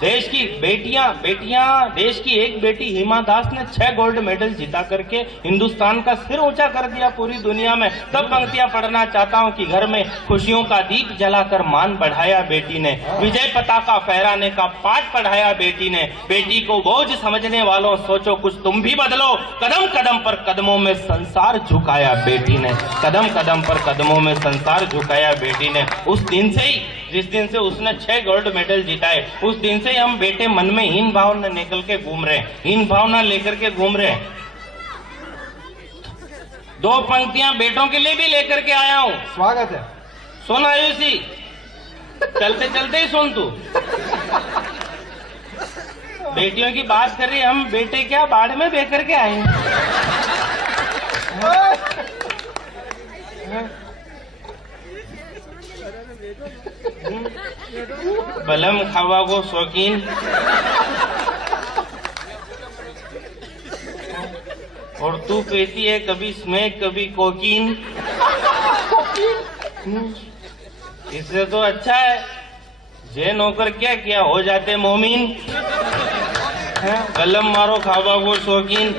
देश की बेटियां देश की एक बेटी हिमा दास ने 6 गोल्ड मेडल जीता करके हिंदुस्तान का सिर ऊंचा कर दिया पूरी दुनिया में। तब पंक्तियां पढ़ना चाहता हूं कि घर में खुशियों का दीप जलाकर मान बढ़ाया बेटी ने, विजय पताका फहराने का पाठ पढ़ाया बेटी ने। बेटी को बोझ समझने वालों सोचो कुछ तुम भी बदलो, कदम कदम पर कदमों में संसार झुकाया बेटी ने, कदम कदम पर कदमों में संसार झुकाया बेटी ने। उस दिन से ही, जिस दिन से उसने 6 गोल्ड मेडल जीताए, उस दिन से हम बेटे मन में हीन भावना निकल के घूम रहे हैं, हीन भावना लेकर के घूम रहे हैं। 2 पंक्तियां बेटों के लिए भी लेकर के आया हूं। स्वागत है। सुन आयुषी, चलते चलते ही सुन तू। बेटियों की बात कर रही, हम बेटे क्या बाढ़ में बह करके आए हैं। बलम खावा को शौकीन, और तू कहती है कभी स्मैक कभी कोकीन। इससे तो अच्छा है जे नौकर क्या किया हो जाते मोमीन। कलम मारो खावा को शौकीन,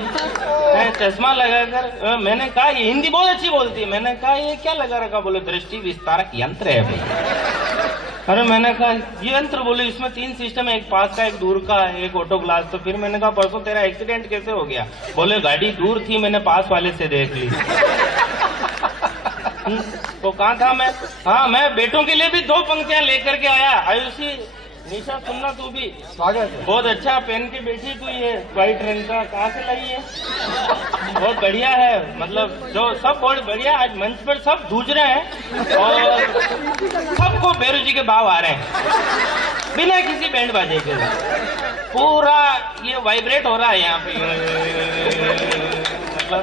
चश्मा लगाकर। मैंने कहा ये हिंदी बहुत अच्छी बोलती है। मैंने कहा ये क्या लगा रखा? बोले दृष्टि विस्तारक यंत्र है भाई। अरे मैंने कहा ये यंत्र? बोले इसमें 3 सिस्टम है, एक पास का, एक दूर का, एक ऑटो ग्लास। तो फिर मैंने कहा परसों तेरा एक्सीडेंट कैसे हो गया? बोले गाड़ी दूर थी, मैंने पास वाले से देख ली। तो कहाँ था मैं? हाँ, मैं बेटों के लिए भी 2 पंक्तियां लेकर के आया। आयुषी, निशा सुनना तू भी। स्वागत है। बहुत अच्छा पहन के बैठी तू, ये व्हाइट रंग का कहाँ से लाई है? बहुत बढ़िया है, मतलब जो सब बहुत बढ़िया। आज मंच पर सब धूज रहे हैं और सबको बेरू जी के भाव आ रहे हैं बिना किसी बैंड बाजे के। पूरा ये वाइब्रेट हो रहा है यहाँ पे। मतलब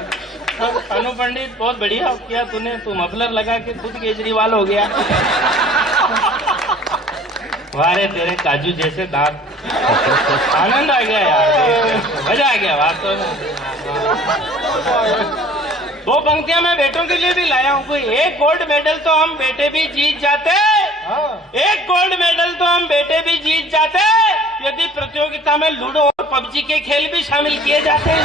अनु पंडित बहुत बढ़िया किया तूने, तू मफलर लगा के खुद केजरीवाल हो गया। वारे तेरे काजू जैसे दांत। आनंद आ गया यार, मजा आ गया वास्तव में। 2 पंक्तियां मैं बेटों के लिए भी लाया हूं। कोई 1 गोल्ड मेडल तो हम बेटे भी जीत जाते, 1 गोल्ड मेडल तो हम बेटे भी जीत जाते यदि प्रतियोगिता में लूडो और पबजी के खेल भी शामिल किए जाते।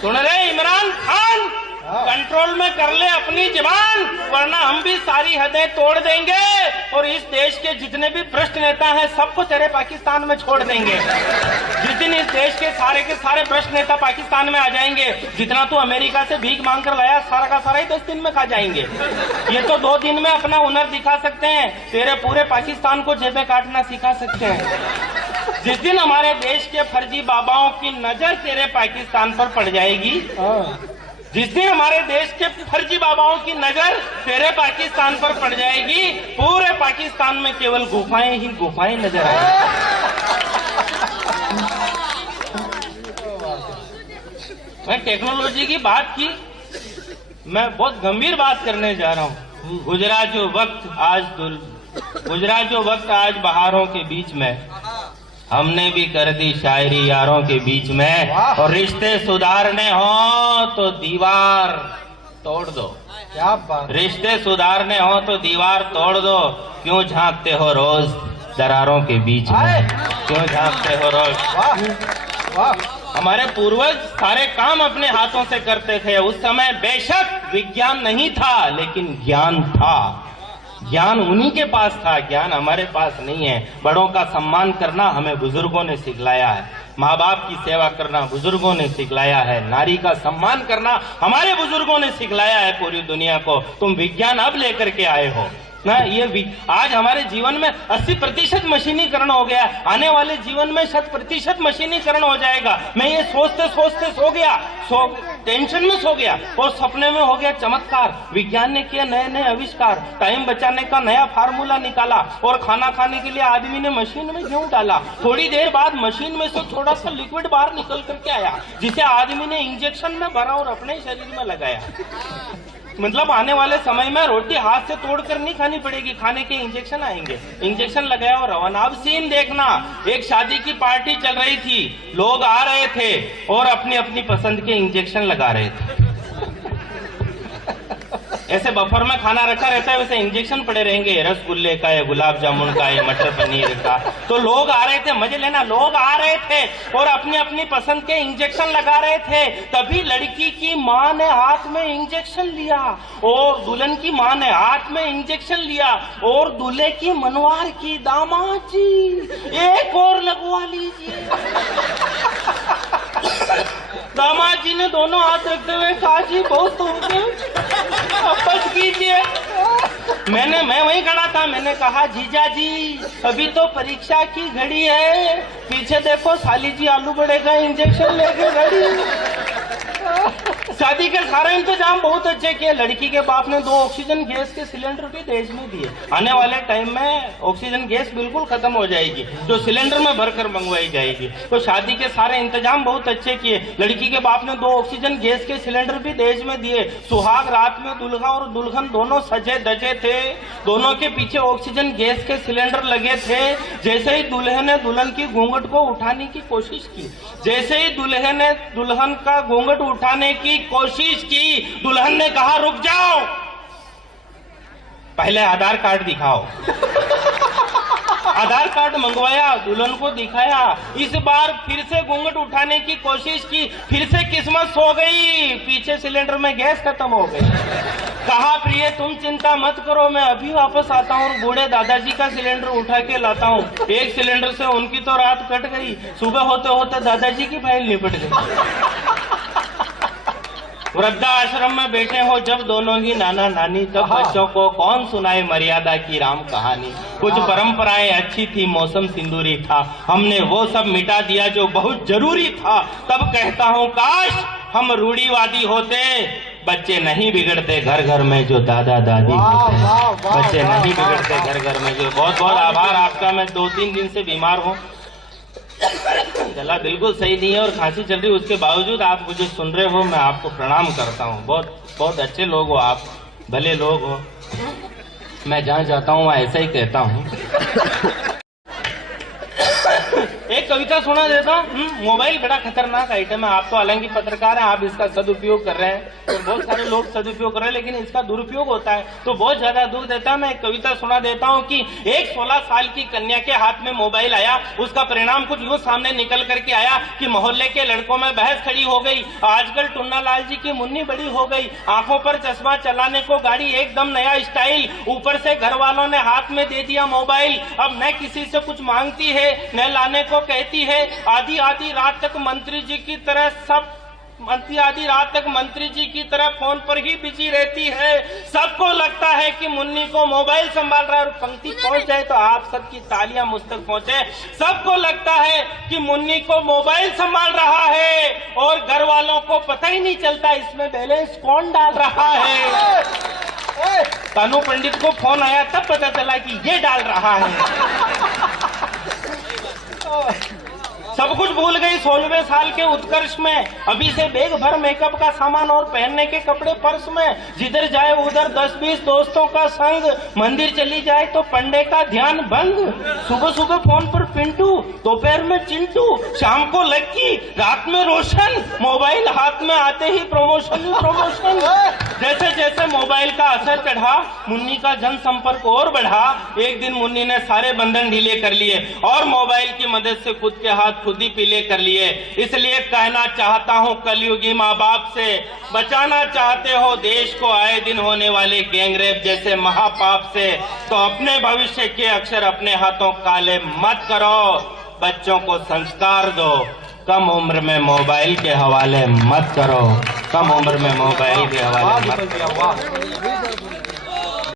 सुन रहे इमरान खान, कंट्रोल में कर ले अपनी जुबान, वरना हम भी सारी हदें तोड़ देंगे और इस देश के जितने भी भ्रष्ट नेता हैं सबको तेरे पाकिस्तान में छोड़ देंगे। जिस दिन इस देश के सारे भ्रष्ट नेता पाकिस्तान में आ जाएंगे, जितना तू अमेरिका से भीख मांग कर लाया सारा का सारा ही 10 दिन में खा जाएंगे। ये तो 2 दिन में अपना हुनर दिखा सकते हैं, तेरे पूरे पाकिस्तान को जेबें काटना सिखा सकते हैं। जिस दिन हमारे देश के फर्जी बाबाओं की नजर तेरे पाकिस्तान पर पड़ जाएगी, जिस दिन हमारे देश के फर्जी बाबाओं की नजर तेरे पाकिस्तान पर पड़ जाएगी, पूरे पाकिस्तान में केवल गुफाएं ही गुफाएं नजर आएंगी। मैं टेक्नोलॉजी की बात की, मैं बहुत गंभीर बात करने जा रहा हूँ। गुजरा जो वक्त आज बहारों के बीच में, हमने भी कर दी शायरी यारों के बीच में। और रिश्ते सुधारने हो तो दीवार तोड़ दो। क्या बात। रिश्ते सुधारने हो तो दीवार तोड़ दो। क्यों झांकते हो रोज दरारों के बीच में? क्यों झांकते हो रोज? वाह वाह। हमारे पूर्वज सारे काम अपने हाथों से करते थे। उस समय बेशक विज्ञान नहीं था, लेकिन ज्ञान था। ज्ञान उन्हीं के पास था, ज्ञान हमारे पास नहीं है। बड़ों का सम्मान करना हमें बुजुर्गों ने सिखलाया है, माँ बाप की सेवा करना बुजुर्गों ने सिखलाया है, नारी का सम्मान करना हमारे बुजुर्गों ने सिखलाया है पूरी दुनिया को। तुम विज्ञान अब लेकर के आए हो ना। ये आज हमारे जीवन में 80% मशीनीकरण हो गया, आने वाले जीवन में 100% मशीनीकरण हो जाएगा। मैं ये सोचते सोचते सो गया, टेंशन में सो गया और सपने में हो गया चमत्कार। विज्ञान ने किया नए नए आविष्कार, टाइम बचाने का नया फार्मूला निकाला और खाना खाने के लिए आदमी ने मशीन में गेहूं डाला। थोड़ी देर बाद मशीन में से थोड़ा सा लिक्विड बाहर निकल करके आया, जिसे आदमी ने इंजेक्शन में भरा और अपने शरीर में लगाया। मतलब आने वाले समय में रोटी हाथ से तोड़कर नहीं खानी पड़ेगी, खाने के इंजेक्शन आएंगे। इंजेक्शन लगाया और रवाना। अब सीन देखना, एक शादी की पार्टी चल रही थी, लोग आ रहे थे और अपनी अपनी पसंद के इंजेक्शन लगा रहे थे। ऐसे बफर में खाना रखा रहता है, वैसे इंजेक्शन पड़े रहेंगे रसगुल्ले का या गुलाब जामुन का या मटर पनीर का। तो लोग आ रहे थे, मजे लेना, लोग आ रहे थे और अपनी अपनी पसंद के इंजेक्शन लगा रहे थे। तभी लड़की की माँ ने हाथ में इंजेक्शन लिया और दुल्हन की माँ ने हाथ में इंजेक्शन लिया और दूल्हे की मनवार की, दामाद जी एक और लगवा लीजिए। दामाद जी ने दोनों हाथ रखते हुए कहा, जी बहुत हो गए, बस कीजिए। मैं वहीं खड़ा था, मैंने कहा, जीजा जी अभी तो परीक्षा की घड़ी है, पीछे देखो साली जी आलू बड़े का इंजेक्शन लेके खड़ी। शादी के सारे इंतजाम बहुत अच्छे किए। लड़की के बाप ने 2 ऑक्सीजन गैस के सिलेंडर भी दहेज में दिए। आने वाले टाइम में ऑक्सीजन गैस बिल्कुल खत्म हो जाएगी, जो सिलेंडर में भरकर मंगवाई जाएगी। तो शादी के सारे इंतजाम बहुत अच्छे किए। लड़की के बाप ने 2 ऑक्सीजन गैस के सिलेंडर भी दहेज में दिए। सुहाग रात में दुल्हा और दुल्हन दोनों सजे धजे थे, दोनों के पीछे ऑक्सीजन गैस के सिलेंडर लगे थे। जैसे ही दूल्हे ने दुल्हन की घूंघट को उठाने की कोशिश की, जैसे ही दूल्हे ने दुल्हन का घूंघट उठाने की कोशिश की, दुल्हन ने कहा, रुक जाओ, पहले आधार कार्ड दिखाओ। आधार कार्ड मंगवाया, दुल्हन को दिखाया। इस बार फिर से घूंघट उठाने की कोशिश की, फिर से किस्मत सो गई, पीछे सिलेंडर में गैस खत्म हो गई। कहा, प्रिय तुम चिंता मत करो, मैं अभी वापस आता हूँ और बूढ़े दादाजी का सिलेंडर उठा के लाता हूँ। एक सिलेंडर से उनकी तो रात कट गई, सुबह होते होते दादाजी की फाइल निपट गई। वृद्धा आश्रम में बैठे हो जब दोनों ही नाना नानी, तब बच्चों को कौन सुनाए मर्यादा की राम कहानी। कुछ परंपराएं अच्छी थी, मौसम सिंदूरी था, हमने वो सब मिटा दिया जो बहुत जरूरी था। तब कहता हूँ, काश हम रूढ़िवादी होते, बच्चे नहीं बिगड़ते घर घर में जो दादा दादी होते। बच्चे नहीं बिगड़ते घर घर में जो। बहुत बहुत आभार आपका। मैं 2-3 दिन से बीमार हूँ, गला बिल्कुल सही नहीं है और खांसी चल रही, उसके बावजूद आप मुझे सुन रहे हो, मैं आपको प्रणाम करता हूँ। बहुत बहुत अच्छे लोग हो आप, भले लोग हो। मैं जहाँ जाता हूँ वहाँ ऐसा ही कहता हूँ। एक कविता सुना देता हूँ। मोबाइल बड़ा खतरनाक आइटम है। आप तो हालांकि पत्रकार हैं, आप इसका सदुपयोग कर रहे हैं, तो बहुत सारे लोग सदुपयोग कर रहे हैं, लेकिन इसका दुरुपयोग होता है तो बहुत ज्यादा दुख देता है। मैं एक कविता सुना देता हूँ कि एक 16 साल की कन्या के हाथ में मोबाइल आया, उसका परिणाम कुछ यूं सामने निकल करके आया कि मोहल्ले के लड़कों में बहस खड़ी हो गई। आजकल टुन्ना लाल जी की मुन्नी बड़ी हो गई, आंखों पर चश्मा, चलाने को गाड़ी एकदम नया स्टाइल, ऊपर से घर वालों ने हाथ में दे दिया मोबाइल। अब न किसी से कुछ मांगती है न लाने को कहती है। आधी आधी रात तक मंत्री जी की तरह आधी रात तक मंत्री जी की तरह फोन पर ही बिजी रहती है। सबको लगता है कि मुन्नी को मोबाइल संभाल रहा है, और पंक्ति पहुंच जाए तो आप सबकी तालियां मुझ तक पहुंचे। सबको लगता है कि मुन्नी को मोबाइल संभाल रहा है और घर वालों को पता ही नहीं चलता इसमें बैलेंस कौन डाल रहा है। कानू पंडित को फोन आया तब पता चला कि ये डाल रहा है। सब कुछ भूल गई 16वें साल के उत्कर्ष में। अभी से बैग भर मेकअप का सामान और पहनने के कपड़े पर्स में। जिधर जाए उधर 10-20 दोस्तों का संग। मंदिर चली जाए तो पंडे का ध्यान भंग। सुबह सुबह फोन पर पिंटू, दोपहर में चिंटू, शाम को लक्की, रात में रोशन। मोबाइल हाथ में आते ही प्रमोशन ही प्रमोशन। जैसे जैसे मोबाइल का असर चढ़ा, मुन्नी का जनसंपर्क और बढ़ा। एक दिन मुन्नी ने सारे बंधन ढीले कर लिए और मोबाइल की मदद से खुद के हाथ खुद ही पीले कर लिए। इसलिए कहना चाहता हूँ कलयुगी माँ बाप से, बचाना चाहते हो देश को आए दिन होने वाले गैंगरेप जैसे महापाप से, तो अपने भविष्य के अक्षर अपने हाथों काले मत करो। बच्चों को संस्कार दो, कम उम्र में मोबाइल के हवाले मत करो। कम उम्र में मोबाइल के हवाले मत करो।